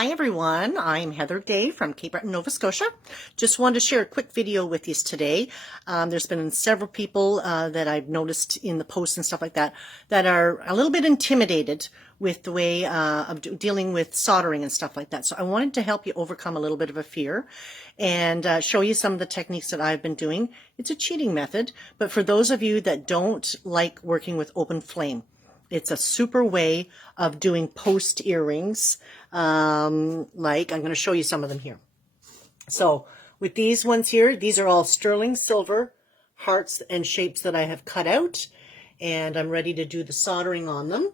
Hi everyone, I'm Heather Day from Cape Breton, Nova Scotia. Just wanted to share a quick video with you today. There's been several people that I've noticed in the posts and stuff like that that are a little bit intimidated with the way of dealing with soldering and stuff like that. So I wanted to help you overcome a little bit of a fear and show you some of the techniques that I've been doing. It's a cheating method, but for those of you that don't like working with open flame, it's a super way of doing post earrings. Like I'm going to show you some of them here. So with these ones here, these are all sterling silver hearts and shapes that I have cut out, and I'm ready to do the soldering on them.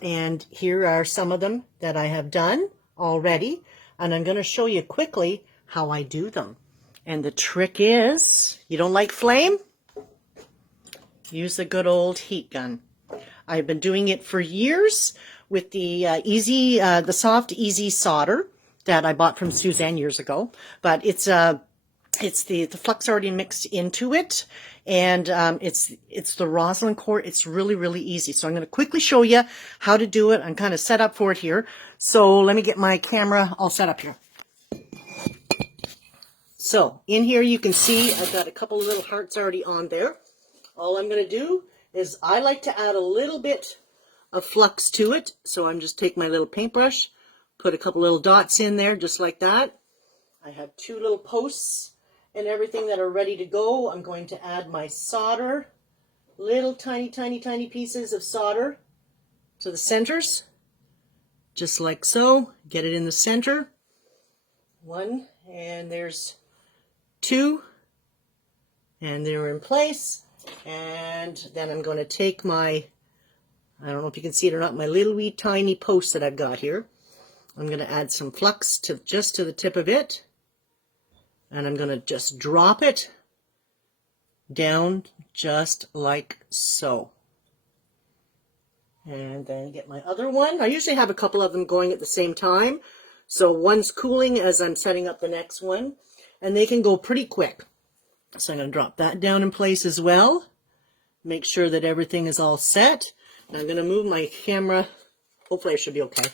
And here are some of them that I have done already, and I'm going to show you quickly how I do them. And the trick is, you don't like flame? Use the good old heat gun. I've been doing it for years with the the soft easy solder that I bought from Suzanne years ago. But it's the flux already mixed into it, and it's the rosin core. It's really easy. So I'm going to quickly show you how to do it. I'm kind of set up for it here. So let me get my camera all set up here. So in here you can see I've got a couple of little hearts already on there. All I'm going to do is I like to add a little bit of flux to it. So I'm just take my little paintbrush, put a couple little dots in there just like that. I have two little posts and everything that are ready to go. I'm going to add my solder, little tiny pieces of solder to the centers, just like so. Get it in the center. One, and there's two, and they're in place. And then I'm going to take my, I don't know if you can see it or not, my little wee tiny post that I've got here. I'm going to add some flux to just to the tip of it. And I'm going to just drop it down just like so. And then get my other one. I usually have a couple of them going at the same time. So one's cooling as I'm setting up the next one. And they can go pretty quick. So I'm going to drop that down in place as well. Make sure that everything is all set. And I'm going to move my camera. Hopefully I should be okay.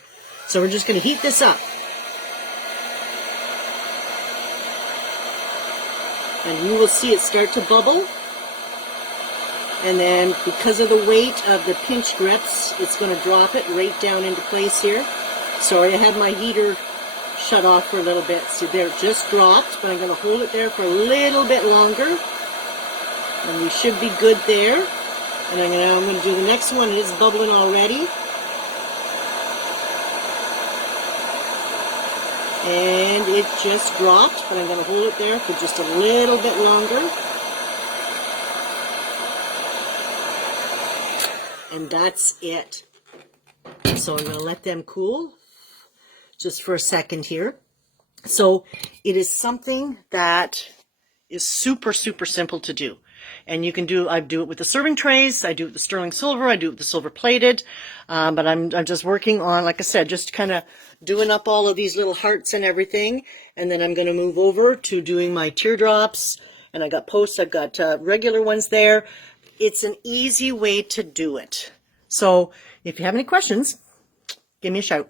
So we're just going to heat this up. And you will see it start to bubble. And then because of the weight of the pinch grips, it's going to drop it right down into place here. Sorry, I had my heater shut off for a little bit. So there, it just dropped, but I'm going to hold it there for a little bit longer. And we should be good there. And I'm going to do the next one. It is bubbling already. And it just dropped, but I'm going to hold it there for just a little bit longer. And that's it. So I'm going to let them cool just for a second here. So it is something that is super simple to do. And you can do, I do it with the serving trays, I do it with the sterling silver, I do it with the silver plated, but I'm just working on, like I said, just kind of doing up all of these little hearts and everything, and then I'm going to move over to doing my teardrops, and I got posts, I've got regular ones there. It's an easy way to do it. So if you have any questions, give me a shout.